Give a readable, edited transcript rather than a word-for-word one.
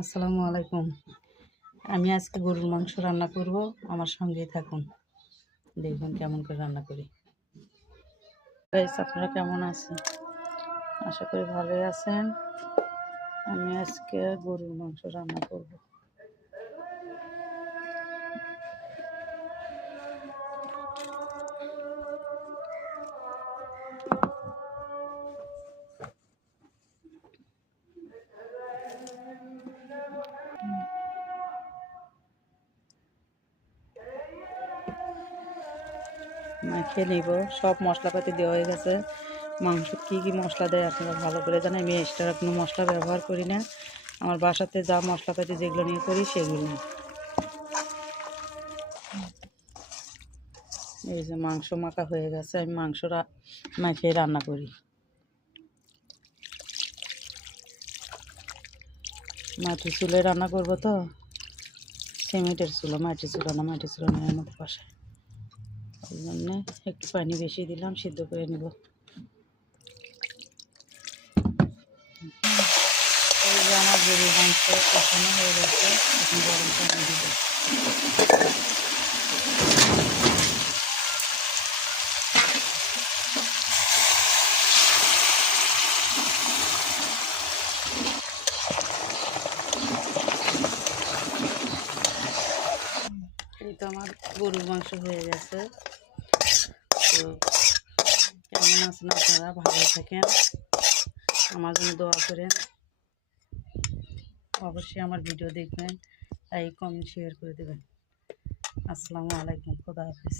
আসসালামু আলাইকুম। আমি আজকে গরুর মাংস রান্না করব, আমার সঙ্গেই থাকুন, দেখুন কেমন করে রান্না করি। গাইস, আপনারা কেমন আছেন? আশা করি ভালোই আছেন। আমি আজকে গরুর মাংস রান্না করব। মাখিয়ে নিব, সব মশলাপাতি দেওয়া হয়ে গেছে। মাংস কী কী মশলা দেয় আপনারা ভালো করে জানেন। আমি এক্সট্রা কোনো মশলা ব্যবহার করি না, আমার বাসাতে যা মশলাপাতি যেগুলো নিয়ে করি সেগুলো। এই যে মাংস মাখা হয়ে গেছে, আমি মাংস মাখিয়ে রান্না করি। মাটির চুলায় রান্না করবো তো, সিমেন্টের চুলা, মাটির চুলা না, মাটির চুলা নেই আমাদের পাশে। ওই জন্য একটু পানি বেশি দিলাম, সিদ্ধ করে নেব। এই যে আমার গরুর মাংস কষানো হয়ে গেছে, এখন গরম পানি দিব। এই তো আমার গরুর মাংস হয়ে গেছে। তো কেমন আছেন আপনারা? ভালো থাকেন, আমার জন্য দোয়া করেন। অবশ্যই আমার ভিডিও দেখবেন, লাইক কমেন্ট শেয়ার করে দেবেন। আসসালামু আলাইকুম, খোদা হাফেজ।